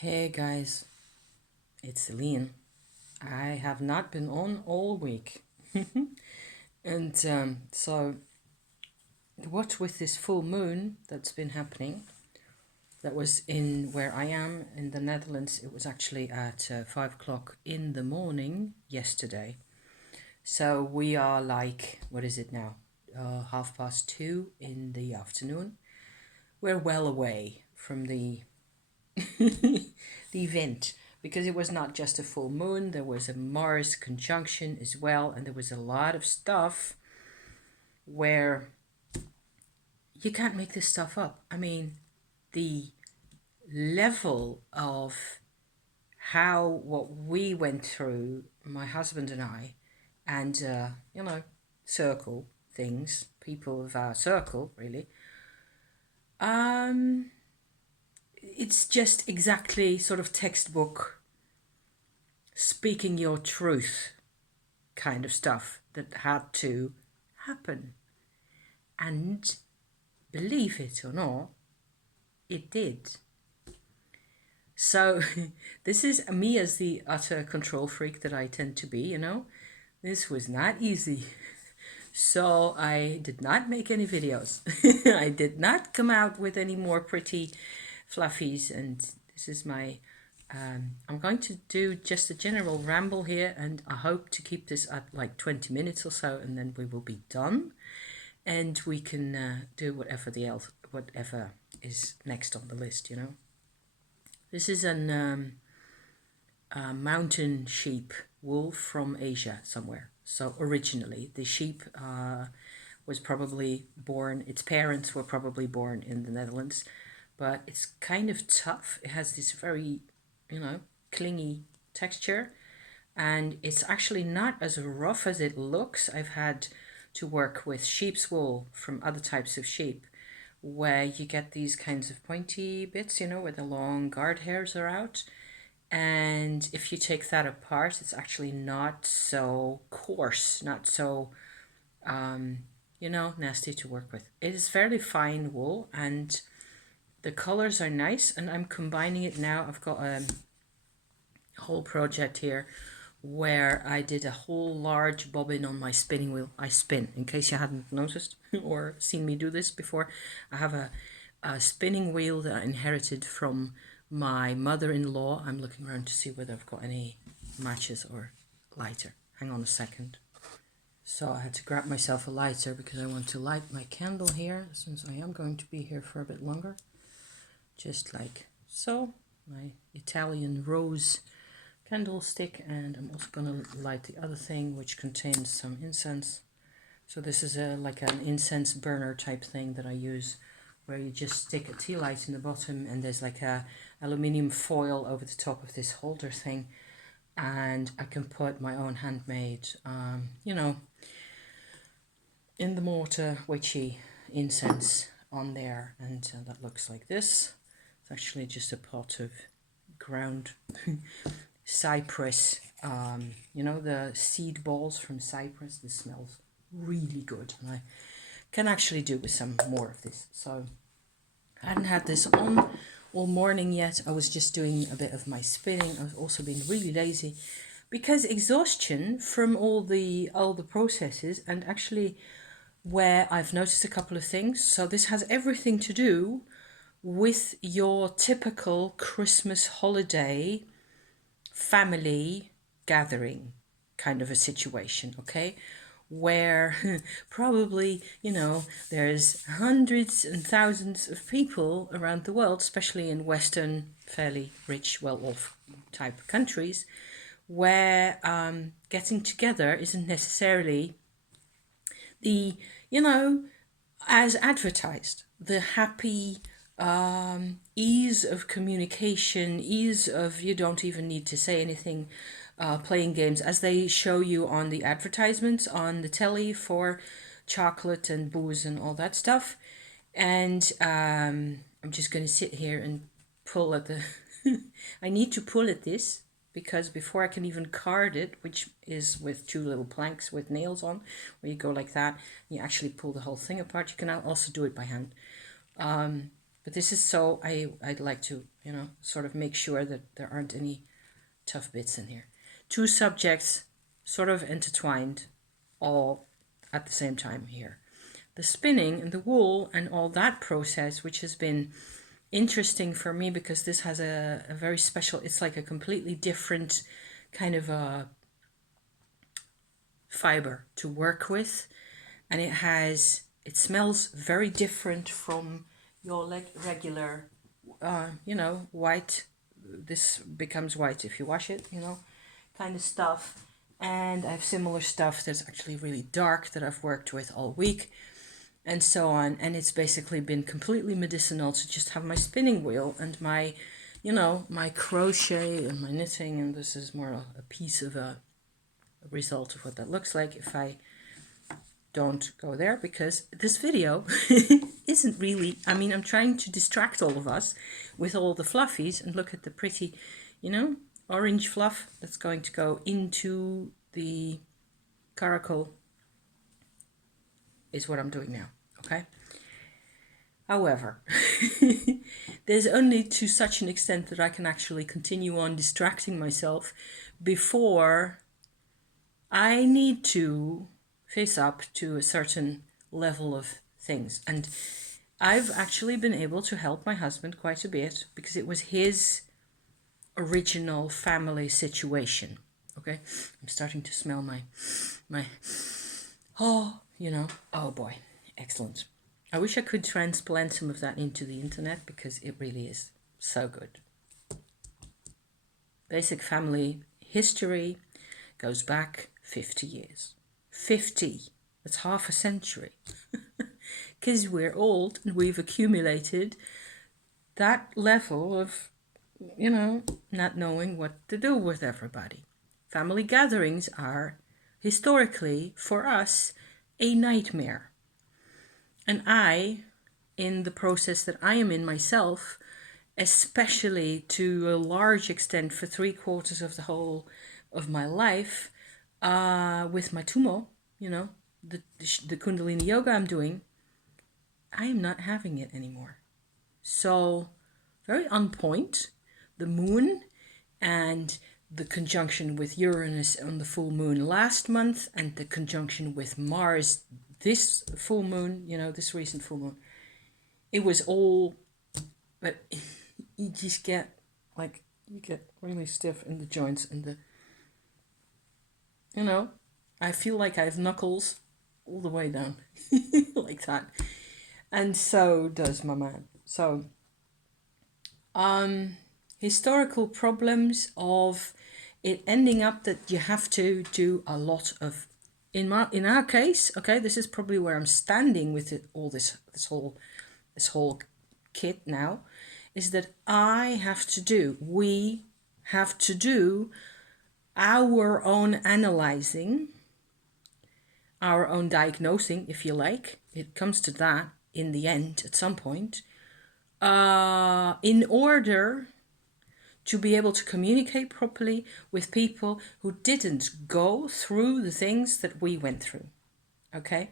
Hey guys, it's Celine. I have not been on all week. And what with this full moon that's been happening, that was in where I am in the Netherlands, it was actually at 5 o'clock in the morning yesterday. So we are like, what is it now? 2:30 in the afternoon. We're well away from the the event, because it was not just a full moon, there was a Mars conjunction as well, and there was a lot of stuff where you can't make this stuff up. I mean, the level of how what we went through, my husband and I, and circle things, people of our circle, really. Um, it's just exactly sort of textbook speaking your truth kind of stuff that had to happen. And believe it or not, it did. So this is me as the utter control freak that I tend to be. This was not easy. So I did not make any videos. I did not come out with any more pretty fluffies, and this is my I'm going to do just a general ramble here, and I hope to keep this at like 20 minutes or so, and then we will be done, and we can do whatever is next on the list. This is a mountain sheep wool from Asia somewhere. So originally, the sheep was probably born, its parents were probably born in the Netherlands, but it's kind of tough. It has this very, clingy texture, and it's actually not as rough as it looks. I've had to work with sheep's wool from other types of sheep, where you get these kinds of pointy bits, where the long guard hairs are out. And if you take that apart, it's actually not so coarse, not so, nasty to work with. It is fairly fine wool, and the colors are nice, and I'm combining it now. I've got a whole project here where I did a whole large bobbin on my spinning wheel. I spin, in case you hadn't noticed or seen me do this before. I have a spinning wheel that I inherited from my mother-in-law. I'm looking around to see whether I've got any matches or lighter. Hang on a second. So I had to grab myself a lighter because I want to light my candle here, since I am going to be here for a bit longer. Just like so. My Italian rose candlestick, and I'm also going to light the other thing, which contains some incense. So this is like an incense burner type thing that I use, where you just stick a tea light in the bottom, and there's like a aluminium foil over the top of this holder thing, and I can put my own handmade in the mortar witchy incense on there, and that looks like this. It's actually just a pot of ground cypress, the seed balls from cypress. This smells really good, and I can actually do with some more of this. So I hadn't had this on all morning yet. I was just doing a bit of my spinning. I was also being really lazy because exhaustion from all the processes, and actually where I've noticed a couple of things. So this has everything to do with your typical Christmas holiday family gathering kind of a situation, okay? Where probably, there's hundreds and thousands of people around the world, especially in Western, fairly rich, well-off type countries, where getting together isn't necessarily the, as advertised, the happy ease of communication, ease of you don't even need to say anything, playing games as they show you on the advertisements on the telly for chocolate and booze and all that stuff. And I'm just going to sit here and pull at the I need to pull at this, because before I can even card it, which is with two little planks with nails on, where you go like that, you actually pull the whole thing apart. You can also do it by hand. But this is so, I'd like to, sort of make sure that there aren't any tough bits in here. Two subjects sort of intertwined all at the same time here. The spinning and the wool and all that process, which has been interesting for me because this has a very special, it's like a completely different kind of a fiber to work with. And it smells very different from your regular, white. This becomes white if you wash it, kind of stuff. And I have similar stuff that's actually really dark that I've worked with all week and so on. And it's basically been completely medicinal to just have my spinning wheel and my, my crochet and my knitting. And this is more a piece of a result of what that looks like if I don't go there, because this video isn't really, I'm trying to distract all of us with all the fluffies and look at the pretty, orange fluff that's going to go into the caracal is what I'm doing now, okay? However, there's only to such an extent that I can actually continue on distracting myself before I need to face up to a certain level of things. And I've actually been able to help my husband quite a bit because it was his original family situation. Okay, I'm starting to smell my oh boy, excellent. I wish I could transplant some of that into the internet because it really is so good. Basic family history goes back 50 years. 50. That's half a century. Because we're old and we've accumulated that level of, not knowing what to do with everybody. Family gatherings are historically, for us, a nightmare. And I, in the process that I am in myself, especially to a large extent for 3/4 of the whole of my life, with my tumo, the Kundalini yoga I'm doing, I am not having it anymore. So, very on point, the moon and the conjunction with Uranus on the full moon last month and the conjunction with Mars this full moon, this recent full moon. It was all, but you just get, you get really stiff in the joints and the, I feel like I have knuckles all the way down, like that. And so does my man. So, historical problems of it ending up that you have to do a lot of, in our case, okay, this is probably where I'm standing with it, all this whole kit now, is that we have to do our own analyzing, our own diagnosing, if you like. It comes to that in the end at some point, in order to be able to communicate properly with people who didn't go through the things that we went through. Okay?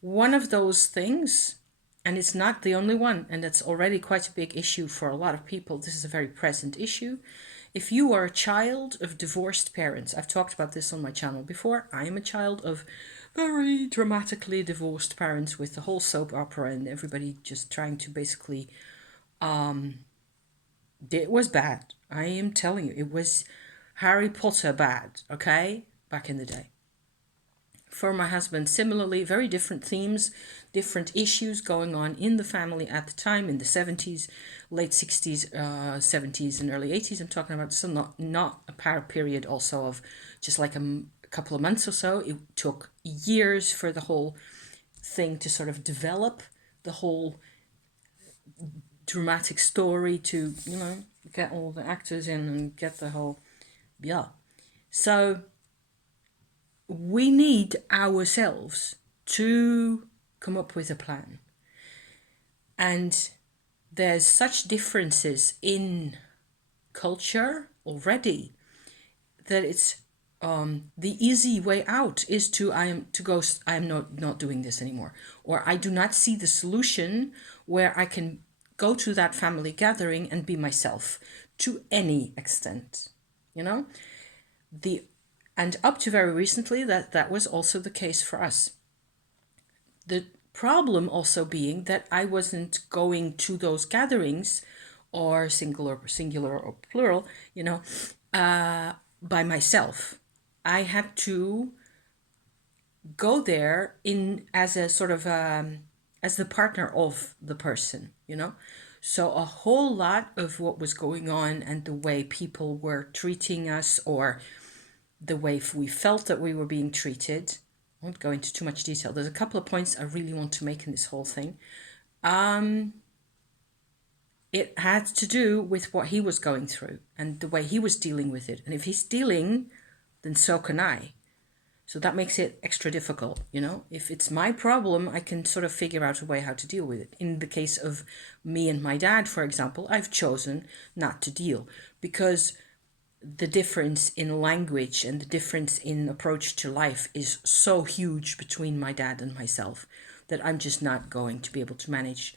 One of those things, and it's not the only one, and that's already quite a big issue for a lot of people. This is a very present issue. If you are a child of divorced parents, I've talked about this on my channel before. I am a child of very dramatically divorced parents with the whole soap opera and everybody just trying to basically, it was bad. I am telling you, it was Harry Potter bad, okay? Back in the day. For my husband, similarly, very different themes, different issues going on in the family at the time, in the 70s, late 60s, 70s, and early 80s. I'm talking about, so not a period also of just like a couple of months or so. It took years for the whole thing to sort of develop, the whole dramatic story to, get all the actors in and get the whole, yeah. So we need ourselves to come up with a plan. And there's such differences in culture already that it's the easy way out is I am not doing this anymore, or I do not see the solution where I can go to that family gathering and be myself to any extent, you know? And up to very recently, that was also the case for us. The problem also being that I wasn't going to those gatherings, or singular or plural, by myself. I had to go there in as a sort of as the partner of the person, So a whole lot of what was going on and the way people were treating us, or the way we felt that we were being treated. I won't go into too much detail. There's a couple of points I really want to make in this whole thing. It had to do with what he was going through and the way he was dealing with it. And if he's dealing, then so can I. So that makes it extra difficult, If it's my problem, I can sort of figure out a way how to deal with it. In the case of me and my dad, for example, I've chosen not to deal because the difference in language and the difference in approach to life is so huge between my dad and myself that I'm just not going to be able to manage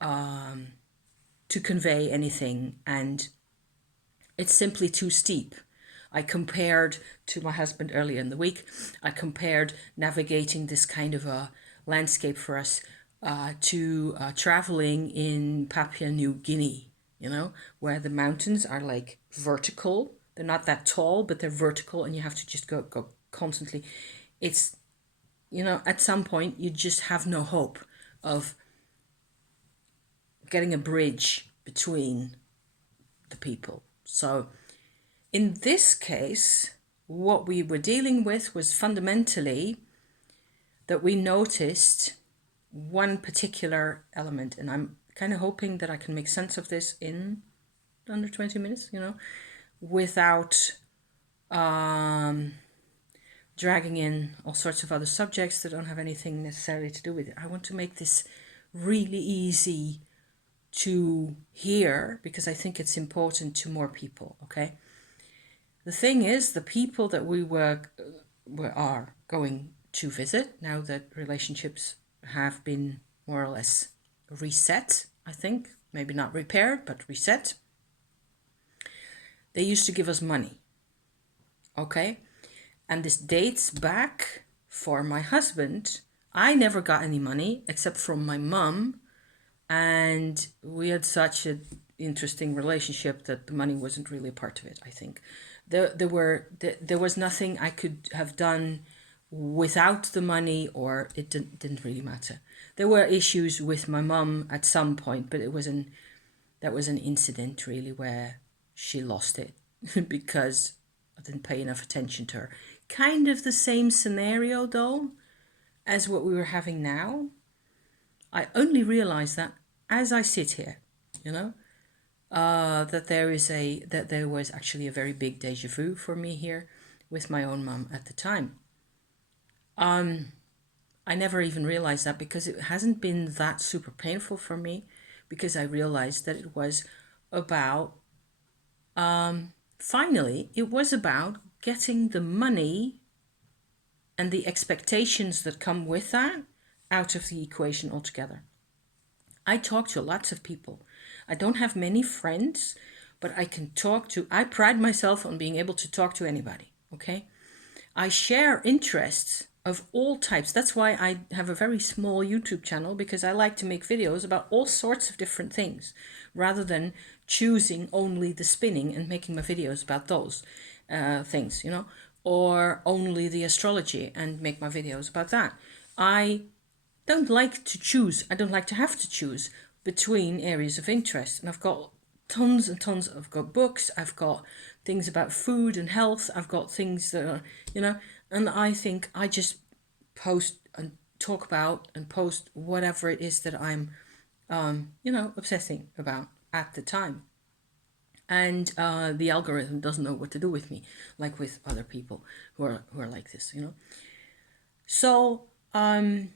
to convey anything, and it's simply too steep. I compared to my husband earlier in the week, I compared navigating this kind of a landscape for us to traveling in Papua New Guinea, where the mountains are like vertical. They're not that tall, but they're vertical, and you have to just go constantly. It's, at some point you just have no hope of getting a bridge between the people. So in this case, what we were dealing with was fundamentally that we noticed one particular element, and I'm kind of hoping that I can make sense of this in under 20 minutes, without dragging in all sorts of other subjects that don't have anything necessarily to do with it. I want to make this really easy to hear because I think it's important to more people, okay? The thing is, the people that we are going to visit, now that relationships have been more or less reset, I think, maybe not repaired, but reset, they used to give us money, okay? And this dates back for my husband. I never got any money except from my mum, and we had such an interesting relationship that the money wasn't really a part of it, I think. There was nothing I could have done without the money, or it didn't really matter. There were issues with my mum at some point, but that was an incident really where she lost it because I didn't pay enough attention to her. Kind of the same scenario though as what we were having now. I only realized that as I sit here, that there was actually a very big deja vu for me here with my own mum at the time. I never even realized that because it hasn't been that super painful for me, because I realized that it was about, finally, it was about getting the money and the expectations that come with that out of the equation altogether. I talk to lots of people. I don't have many friends, but I pride myself on being able to talk to anybody, okay? I share interests of all types. That's why I have a very small YouTube channel, because I like to make videos about all sorts of different things, rather than choosing only the spinning and making my videos about those things, or only the astrology and make my videos about that. I don't like to choose. I don't like to have to choose between areas of interest. And I've got tons and tons. I've got books. I've got things about food and health. I've got things that are, and I think I just post and talk about and post whatever it is that I'm, obsessing about at the time. And the algorithm doesn't know what to do with me, like with other people who are like this, So I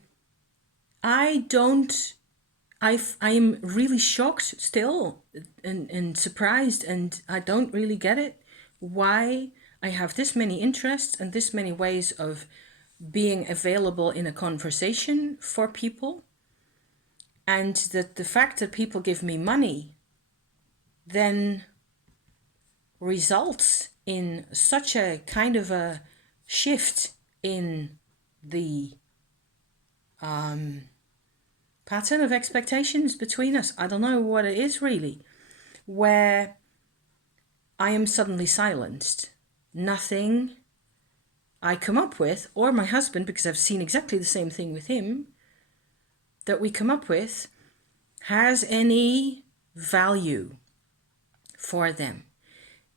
am really shocked still and surprised, and I don't really get it why I have this many interests and this many ways of being available in a conversation for people. And that the fact that people give me money then results in such a kind of a shift in the pattern of expectations between us. I don't know what it is really, where I am suddenly silenced. Nothing I come up with, or my husband, because I've seen exactly the same thing with him, that we come up with has any value for them.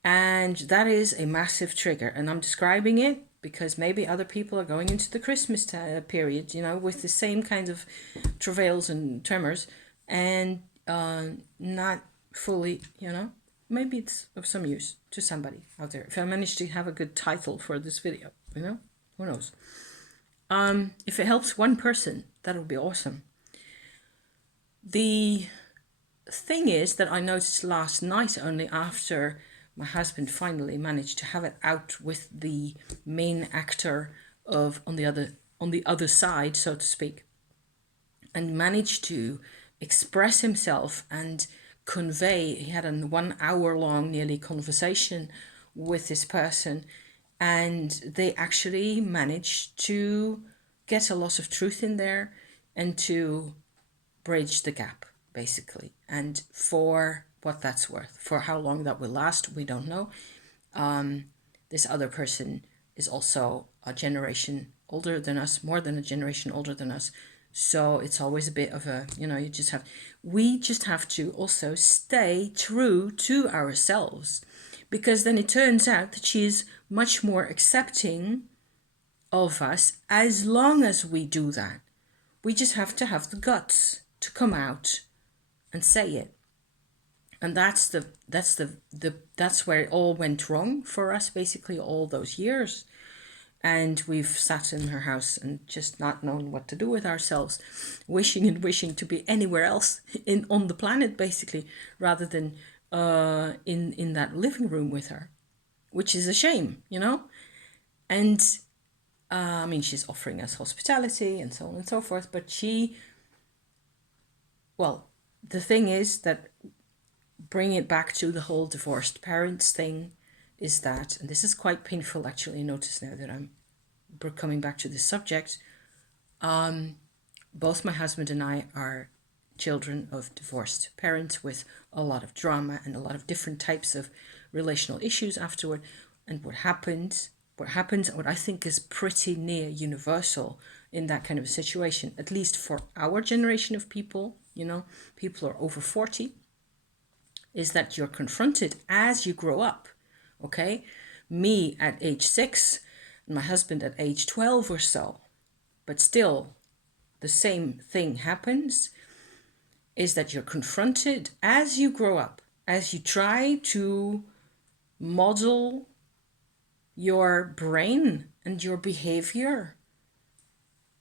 And that is a massive trigger. And I'm describing it because maybe other people are going into the Christmas period, you know, with the same kind of travails and tremors, and not fully, you know, maybe it's of some use to somebody out there. If I manage to have a good title for this video, you know, who knows? If it helps one person, that would be awesome. The thing is that I noticed last night, only after my husband finally managed to have it out with the main actor of on the other side, so to speak, and managed to express himself and convey. He had a 1 hour long nearly conversation with this person, and they actually managed to get a lot of truth in there and to bridge the gap, basically. And for what that's worth, for how long that will last, we don't know. This other person is also a generation older than us, more than a generation older than us. So it's always a bit of a, you know, we just have to also stay true to ourselves, because then it turns out that she's much more accepting of us as long as we do that. We just have to have the guts to come out and say it. And that's where it all went wrong for us, basically, all those years. And we've sat in her house and just not known what to do with ourselves, wishing and wishing to be anywhere else on the planet, basically, rather than in that living room with her, which is a shame, you know. And I mean, she's offering us hospitality and so on and so forth, but the thing is that, bring it back to the whole divorced parents thing, is that, and this is quite painful actually, notice now that I'm coming back to this subject, both my husband and I are children of divorced parents with a lot of drama and a lot of different types of relational issues afterward. And what I think is pretty near universal in that kind of a situation, at least for our generation of people, you know, people are over 40, is that you're confronted as you grow up, okay? Me at age 6, and my husband at age 12 or so, but still the same thing happens, is that you're confronted as you grow up, as you try to model your brain and your behavior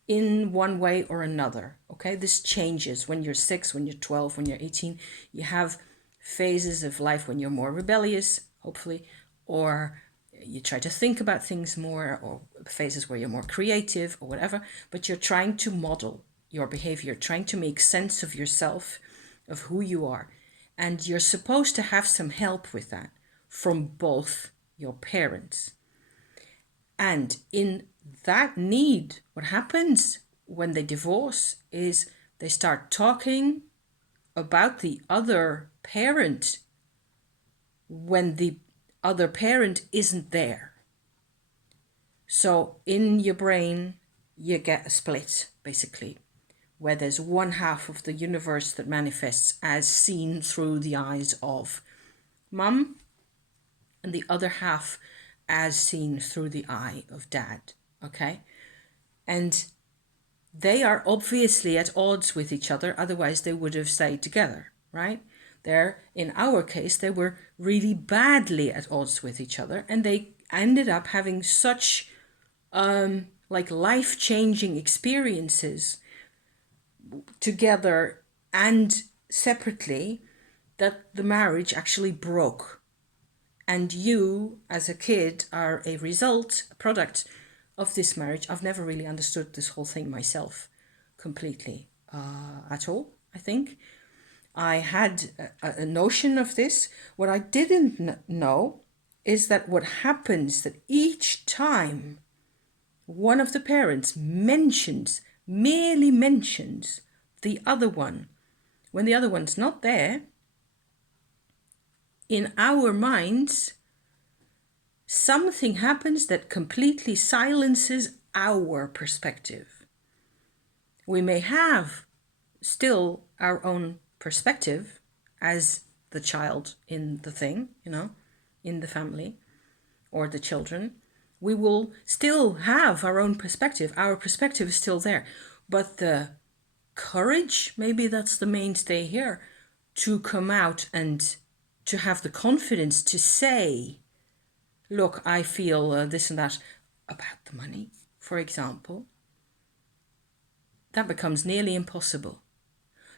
in one way or another, okay? This changes when you're 6, when you're 12, when you're 18. You have phases of life when you're more rebellious, hopefully, or you try to think about things more, or phases where you're more creative or whatever, but you're trying to model your behavior, trying to make sense of yourself, of who you are. And you're supposed to have some help with that from both your parents. And in that need, what happens when they divorce is they start talking about the other parent when the other parent isn't there. So in your brain, you get a split, basically, where there's one half of the universe that manifests as seen through the eyes of mum, and the other half as seen through the eye of dad, okay? And they are obviously at odds with each other, otherwise they would have stayed together, right? In our case, they were really badly at odds with each other, and they ended up having such like life-changing experiences together and separately that the marriage actually broke. And you, as a kid, are a product of this marriage. I've never really understood this whole thing myself completely at all. I think. I had a notion of this. What I didn't know is that what happens that each time one of the parents merely mentions the other one, when the other one's not there, in our minds, something happens that completely silences our perspective. We may have still our own perspective as the child in the thing, in the family or the children. We will still have our own perspective. Our perspective is still there. But the courage, maybe that's the mainstay here, to come out and to have the confidence to say, look, I feel this and that about the money, for example, that becomes nearly impossible.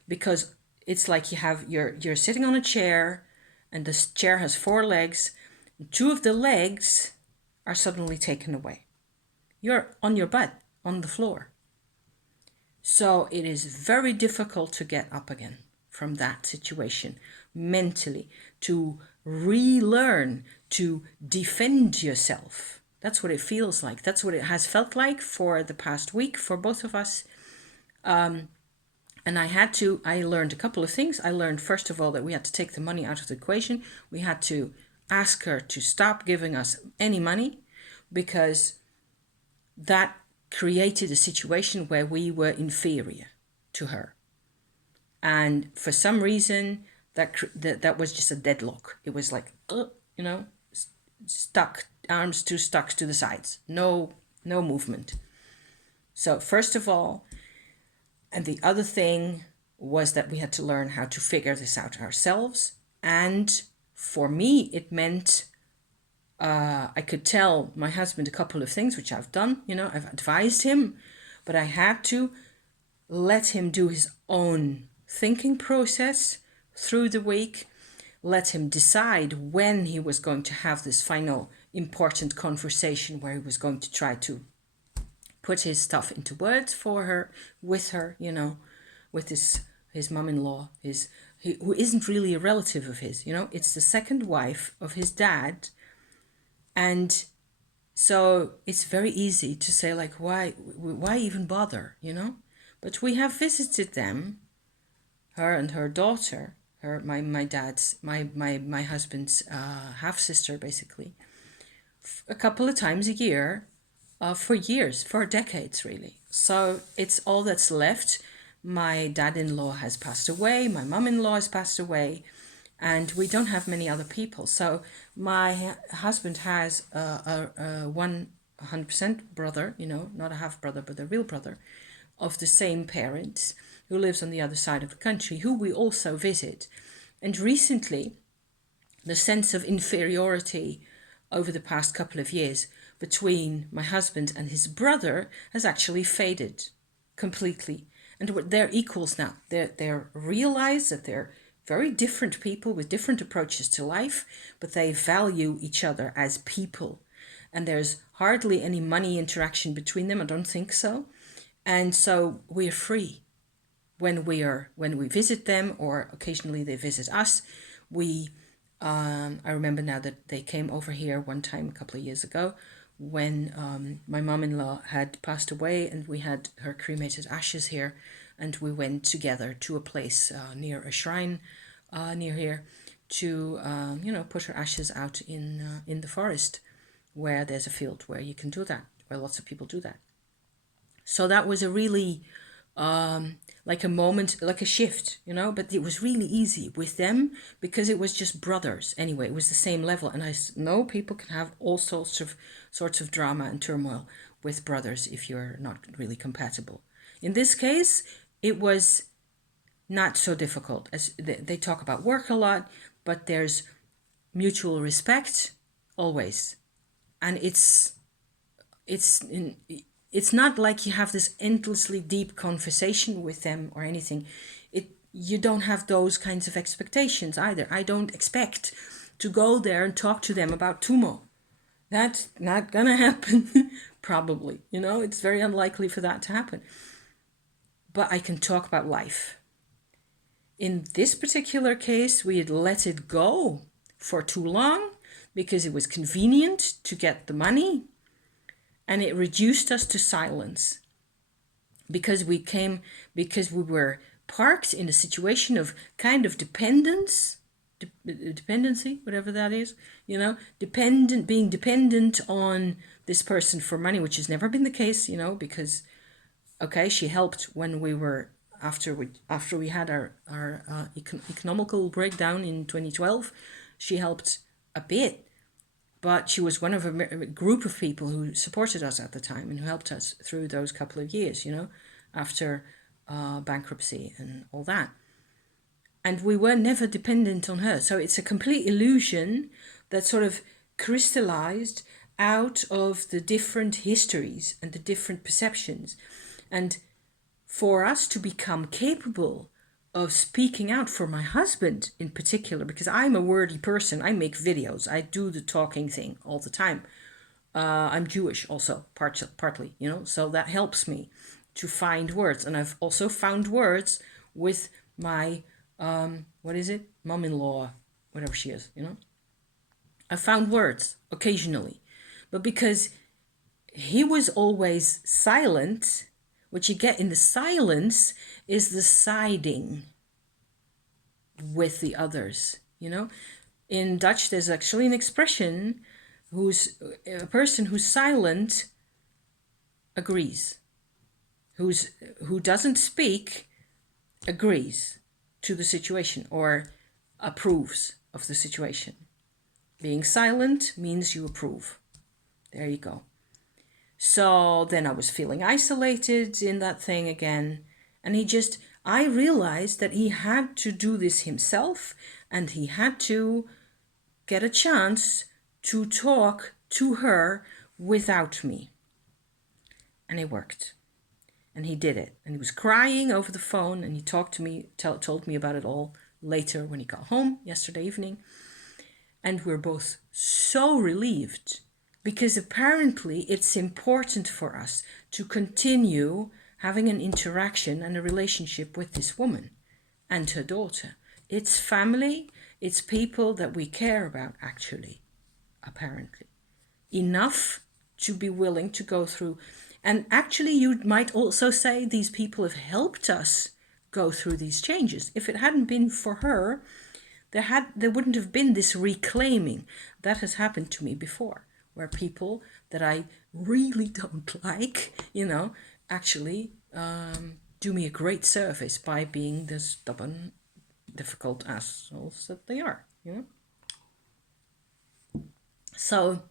Because it's like you're sitting on a chair and this chair has 4 legs. 2 of the legs are suddenly taken away. You're on your butt on the floor. So it is very difficult to get up again from that situation mentally, to relearn to defend yourself. That's what it feels like. That's what it has felt like for the past week for both of us. And I learned a couple of things. I learned, first of all, that we had to take the money out of the equation. We had to ask her to stop giving us any money, because that created a situation where we were inferior to her. And for some reason, that was just a deadlock. It was like, stuck, arms too stuck to the sides. No movement. So first of all, and the other thing was that we had to learn how to figure this out ourselves. And for me, it meant I could tell my husband a couple of things, which I've done. I've advised him, but I had to let him do his own thinking process through the week, let him decide when he was going to have this final important conversation where he was going to try to put his stuff into words for her, with her, with his mum-in-law, who isn't really a relative of his, it's the second wife of his dad. And so it's very easy to say, like, why even bother, But we have visited them, her and her daughter, my husband's half sister, basically, a couple of times a year. For decades, really. So it's all that's left. My dad-in-law has passed away, my mum-in-law has passed away, and we don't have many other people. So my husband has a 100% brother, not a half brother, but a real brother of the same parents, who lives on the other side of the country, who we also visit. And recently, the sense of inferiority over the past couple of years between my husband and his brother has actually faded completely. And they're equals now. They're realized that they're very different people with different approaches to life, but they value each other as people. And there's hardly any money interaction between them. I don't think so. And so we're free when we visit them, or occasionally they visit us. I remember now that they came over here one time a couple of years ago, when my mom-in-law had passed away, and we had her cremated ashes here, and we went together to a place near a shrine near here to put her ashes out in the forest, where there's a field where you can do that, where lots of people do that. So that was a really like a moment, like a shift, but it was really easy with them because it was just brothers. Anyway, it was the same level. And I know people can have all sorts of drama and turmoil with brothers if you're not really compatible. In this case, it was not so difficult. As they talk about work a lot, but there's mutual respect always. And it's not like you have this endlessly deep conversation with them or anything. You don't have those kinds of expectations either. I don't expect to go there and talk to them about Tumo. That's not gonna happen, probably. It's very unlikely for that to happen. But I can talk about life. In this particular case, we had let it go for too long because it was convenient to get the money, and it reduced us to silence because we were parked in a situation of kind of dependency, whatever that is, being dependent on this person for money, which has never been the case, because, okay, she helped when we were, after we had our economical breakdown in 2012, she helped a bit, but she was one of a group of people who supported us at the time and who helped us through those couple of years, after bankruptcy and all that. And we were never dependent on her. So it's a complete illusion that sort of crystallized out of the different histories and the different perceptions. And for us to become capable of speaking out for my husband in particular, because I'm a wordy person, I make videos, I do the talking thing all the time. I'm Jewish also, partly, so that helps me to find words. And I've also found words with my, mom-in-law, whatever she is, I found words occasionally. But because he was always silent, what you get in the silence is the siding with the others, In Dutch, there's actually an expression a person who's silent agrees. Who doesn't speak agrees to the situation or approves of the situation. Being silent means you approve. There you go. So then I was feeling isolated in that thing again. And I realized that he had to do this himself, and he had to get a chance to talk to her without me. And it worked. And he did it. And he was crying over the phone, and he talked to me, told me about it all later when he got home yesterday evening. And we're both so relieved, because apparently it's important for us to continue having an interaction and a relationship with this woman and her daughter. It's family, it's people that we care about, actually, apparently. Enough to be willing to go through. And actually, you might also say these people have helped us go through these changes. If it hadn't been for her, there wouldn't have been this reclaiming. That has happened to me before, where people that I really don't like, actually do me a great service by being the stubborn, difficult assholes that they are, So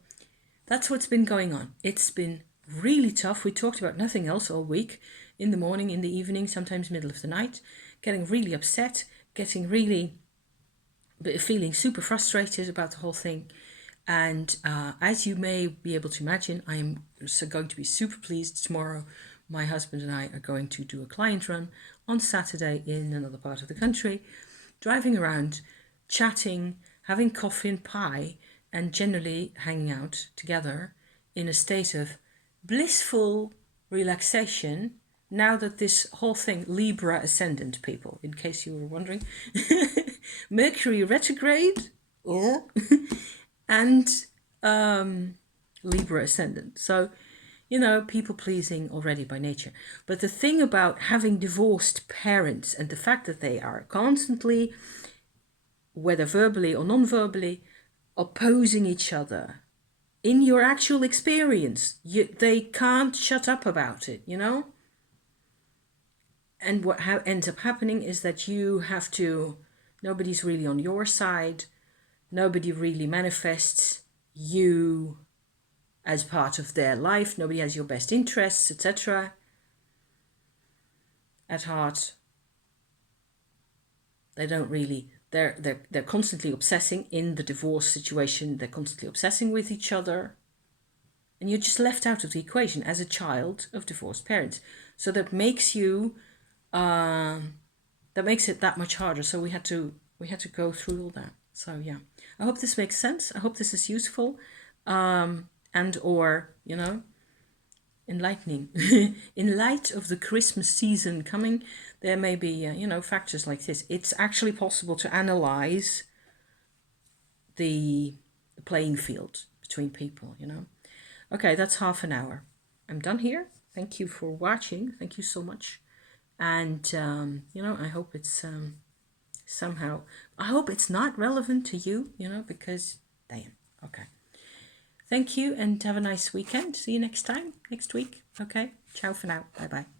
that's what's been going on. It's been really tough. We talked about nothing else all week, in the morning, in the evening, sometimes middle of the night, getting really upset, feeling super frustrated about the whole thing. And as you may be able to imagine, I am going to be super pleased. Tomorrow, my husband and I are going to do a client run on Saturday in another part of the country, driving around, chatting, having coffee and pie, and generally hanging out together in a state of blissful relaxation. Now that this whole thing, Libra ascendant, people, in case you were wondering, Mercury retrograde, and Libra ascendant. So, people pleasing already by nature. But the thing about having divorced parents and the fact that they are constantly, whether verbally or non-verbally, opposing each other, in your actual experience, they can't shut up about it, And what ends up happening is that nobody's really on your side. Nobody really manifests you as part of their life. Nobody has your best interests, etc. at heart. They don't really. They're constantly obsessing in the divorce situation. They're constantly obsessing with each other. And you're just left out of the equation as a child of divorced parents. So that makes it that much harder. So we had to go through all that. So yeah, I hope this makes sense. I hope this is useful, and or enlightening. In light of the Christmas season coming, there may be, you know, factors like this. It's actually possible to analyze the playing field between people, you know. Okay, that's half an hour. I'm done here. Thank you for watching. Thank you so much. And, you know, I hope it's somehow, I hope it's not relevant to you, you know, because, damn, okay. Thank you and have a nice weekend. See you next time, next week. Okay, ciao for now. Bye-bye.